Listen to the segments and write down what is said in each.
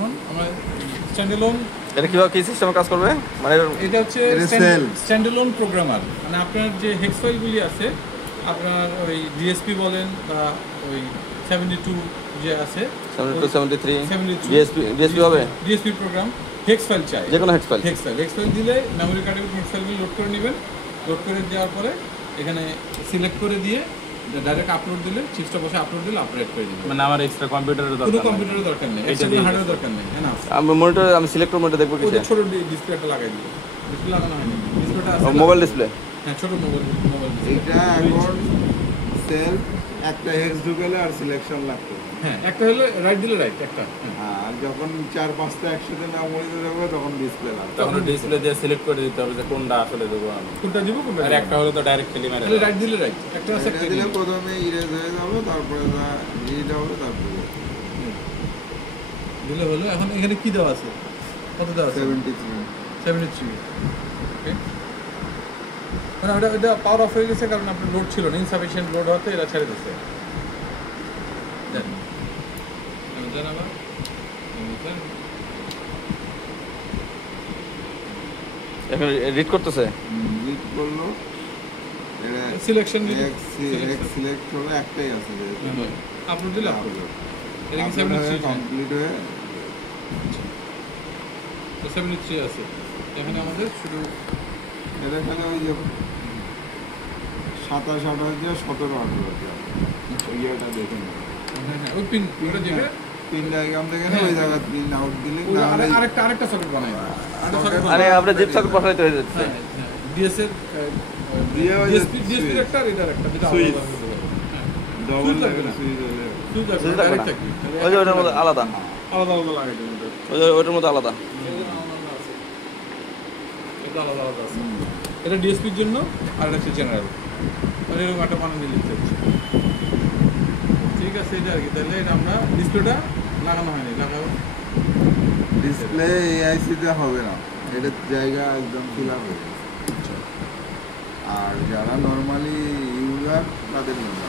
এখন আমরা স্ট্যান্ডএলোন এটা কিভাবে কি সিস্টেমে কাজ করবে মানে এটা হচ্ছে স্ট্যান্ডএলোন প্রোগ্রামার মানে আপনার যে হেক্স ফাইলগুলি আছে আপনার ওই ডিএসপি বলেন বা ওই 72 যে আছে 72 73 ডিএসপি হবে ডিএসপি প্রোগ্রাম হেক্স ফাইল চাই যে কোনো হেক্স ফাইল দিলে মেমরি কার্ডে হেক্স ফাইলগুলো লোড করে নেবেন লোড করে দেওয়ার পরে এখানে সিলেক্ট করে দিয়ে ডাইরেক্ট আপলোড দিলে চিপসটা বসে আপলোড দিলে আপডেট করে দিবেন মানে আমার এক্সট্রা কম্পিউটারের দরকার কোনো কম্পিউটারের দরকার নেই এক্সটার্নাল হার্ডওয়্যার দরকার নেই হ্যাঁ না আমি মনিটর আমি সিলেক্ট করে মনিটর দেখব কি ছোট ডিসপ্লেটা লাগাই দিব ডিসপ্লে লাগানো হয়নি ডিসপ্লেটা আছে মোবাইল ডিসপ্লে হ্যাঁ ছোট মোবাইল এটা এখন সেলফ একটা হেক্স ঢুকালে আর সিলেকশন লাগতো হ্যাঁ একটা হলো রাইট দিলে রাইট একটা আর যখন 4-5টা একসাথে না মরিতে যাবে তখন ডিসপ্লে লাগবে তখন ডিসপ্লে দিয়ে সিলেক্ট করে দিতে হবে যে কোনটা আসলে দেবো আমি কোনটা দিব কোনটা আর একটা হলো তো ডাইরেক্ট খেলি মারে রাইট দিলে রাইট একটা আছে এটা দিলে প্রথমে ইরেজ হয়ে যাবে তারপরে যা ডিলিট হবে তারপরে দিলে হলো এখন এখানে কি দেওয়া আছে কত দেওয়া আছে 73 ওকে মানে এটা পাওয়ার অফ হয়ে গেছে কারণ আপনার লোড ছিল না ইনসাফিশিয়েন্ট লোড হতে এটা ছেড়ে দিচ্ছে দেন আবার এখন রিড করতেছে রিড করলো এটা সিলেকশন সিলেক্ট হলো একটাই আছে যে আপলোড দিলে আপলোড এটা কি 73 কমপ্লিট হয়ে তো 73 আছে এখানে আমাদের শুধু এটা এখানে ওই যে 27 দিয়ে 17 ওইটা দেখুন হ্যাঁ ওই পিন ওটা দিবে পিন ডায়াগ্রাম থেকে না ওই জায়গা পিন আউট দিলে আরেকটা সকেট বানাই আরে আপনি জিপ সকেট বসাইতে হয়ে যাচ্ছে ডিএস এর ডিএসপি একটা আর এটা একটা যেটা ডবল লাগবে না সুইচ হলে সুইচ ডাইরেক্ট থাকবে ওই যে ওটার মধ্যে আলাদা আলাদা লাগাই দেবেন ওই যে ওটার মধ্যে আলাদা এটা আলাদা আছে এটা ডিএসপির জন্য আর এটা হচ্ছে জেনারেল আর এরকম একটা বানানো লিখতে হচ্ছে ঠিক আছে এটা আর কি তাহলে এটা আমরা ডিসপ্লেটা লাগানো হয়নি লাগাবো ডিসপ্লে এআইসি তে হবে না এটা জায়গা একদম ফিল আপ হয়ে আর যারা নরমালি ইউজার তাদের জন্য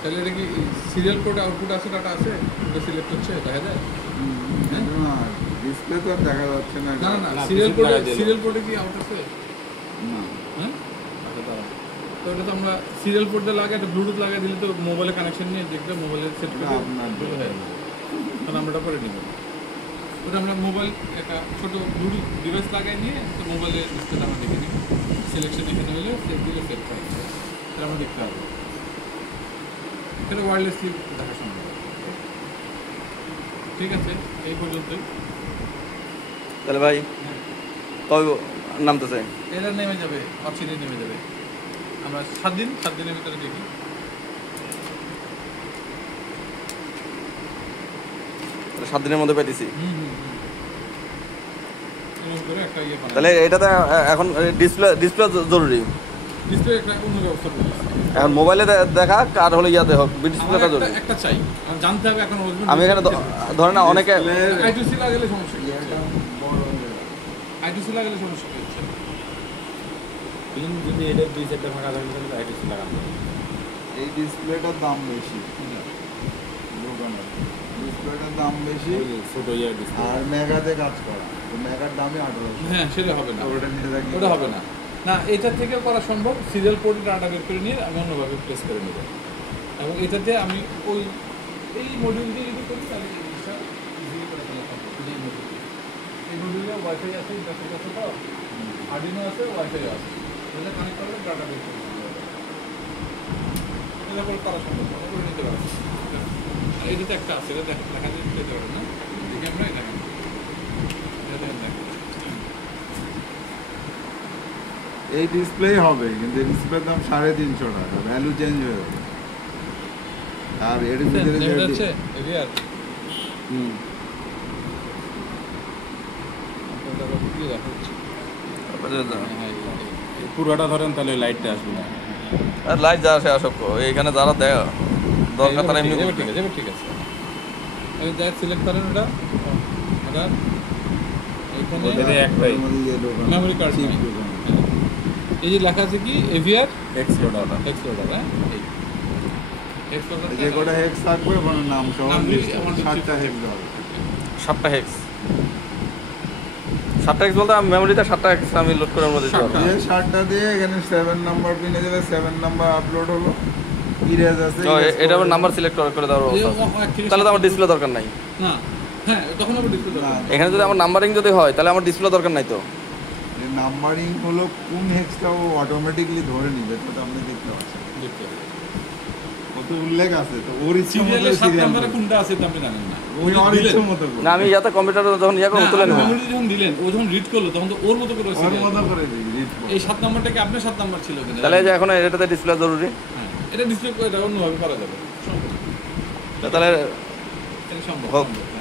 তাহলে এটা কি সিরিয়াল কোড আউটপুট আছে ডাটা আছে এটা সিলেক্ট হচ্ছে দেখা যায় না ডিসপ্লে তো দেখা যাচ্ছে না না সিরিয়াল কোডে কি আউট আছে না হ্যাঁ তো এটা তো আমরা সিরিয়াল পোর্ট দিয়ে লাগাই একটা ব্লুটুথ লাগাই দিলে তো মোবাইলে কানেকশন নিয়ে দেখবে মোবাইলে সেট করে আপনার তাহলে আমরা এটা করে নিব ওটা আমরা মোবাইল একটা ছোট ব্লুটুথ ডিভাইস লাগাই নিয়ে তো মোবাইলে ডিসপ্লেটা আমরা দেখে নিই সিলেকশন এখানে হলে সেট দিলে সেট করে তাহলে আমরা দেখতে পাবো সেটা ওয়্যারলেসলি দেখা সম্ভব ঠিক আছে এই পর্যন্তই তাহলে ভাই কবে নামতেছে এটা নেমে যাবে অপশনে নেমে যাবে আমরা 7 দিনের ভিতরে দেখি সাত দিনের মধ্যে পেয়েছি তাহলে এটাতে এখন ডিসপ্লে জরুরি ডিসপ্লে একটা অন্য ব্যবস্থা করতে এখন মোবাইলে দেখা আর হলো ইয়াতে হোক ডিসপ্লেটা জরুরি একটা চাই আর জানতে হবে এখন আমি এখানে ধরে না অনেকে I2C লাগালে সমস্যা কি এটা বড় I2C লাগালে সমস্যা কি হচ্ছে পিন যদি এটা 2-4 টাকা ফাঁকা থাকে তাহলে I2C লাগানো এই ডিসপ্লেটার দাম বেশি ডিসপ্লেটার দাম বেশি ছোট ইয়ার ডিসপ্লে আর মেগাতে কাজ করা তো মেগার দামই 1800 হ্যাঁ সেটা হবে না ওটা নিয়ে থাকি ওটা হবে না না এটা থেকে করা সম্ভব সিরিয়াল পোর্টে ডাটা বের করে নিয়ে আমি অন্যভাবে প্লেস করে নেব এবং এটাতে আমি ওই এই মডিউল দিয়ে যদি করি তাহলে এই জিনিসটা ইজিলি করে ফেলা সম্ভব এই মডিউলে ওয়াইফাই আছে ইন্টারফেস আছে তো আর্ডিনো আছে ওয়াইফাই আছে এটা কানেক্ট করলে ডাটা বের করে এটা করে করা সম্ভব করে নিতে পারবো আর এটাতে একটা আছে এটা দেখা দিতে পারবো না দেখি আমরা এটা এই ডিসপ্লে হবে কিন্তু এই ডিসপ্লের দাম 350 টাকা ভ্যালু চেঞ্জ হয়ে যাবে আর এর ভিতরে যে আছে এরিয়ার পুরোটা ধরেন তাহলে লাইটটা আসবে না আর লাইট যা আসে আসব এইখানে যারা দেয় দরকার তারা এমনি ঠিক আছে এই যা সিলেক্ট করেন ওটা আর এখানে একটাই মেমরি কার্ড এই যে লেখা আছে কি এভিআর এক্স লোডার হ্যাঁ হেক্স কত যে কটা হেক্স থাকবে ওখানে নাম সহ নামগুলি list আমার হবে। description 7টা হেক্স হবে। 7টা হেক্স 7টা হেক্স বলতে আমি মেমোরিতে 7টা হেক্স আমি লোড করে আমরা দিতে পারবো। দিয়ে 7টা দিয়ে এখানে 7 নাম্বার পিনে যাবে, 7 নাম্বার আপলোড হলো, ইরেজ আছে, তো erase এটা আবার করে নাম্বার সিলেক্ট করে দেওয়ার এই অবস্থা আছে। এক থেকে তাহলে তো আমার ডিসপ্লে দরকার নাই। না হ্যাঁ তখন আবার ডিসপ্লে না, এখানে যদি আমার নাম্বারিং যদি হয় তাহলে আমার ডিসপ্লে দরকার নাই তো। যে নাম্বারিং হলো কোন হেক্সটা ও অটোমেটিকলি ধরে নিবে, তো আপনি দেখতে পাচ্ছেন দেখতে হবে কত উল্লেখ আছে, তো ওর ইচ্ছে মতো সিরিয়ালে 7 সিরিয়াল নাম্বারে কোনটা আছে তা আপনি জানেন না ওই ওর ইচ্ছে মতো করে। না আমি ইয়াতে কম্পিউটারে যখন ইয়া করে তুলে নেব। মেমোরি যখন দিলেন ও যখন রিড করলো তখন তো ওর মতো করে ওর serial মতো করলো। করে দিই read করে। এই 7 নাম্বারটাকে আপনার 7 নাম্বার ছিল কিনা তাহলে এই যে এখন এটাতে ডিসপ্লে জরুরি। হ্যাঁ এটা ডিসপ্লে করে এটা অন্যভাবে করা যাবে সম্ভব তাহলে এটা সম্ভব হোক। সম্ভব।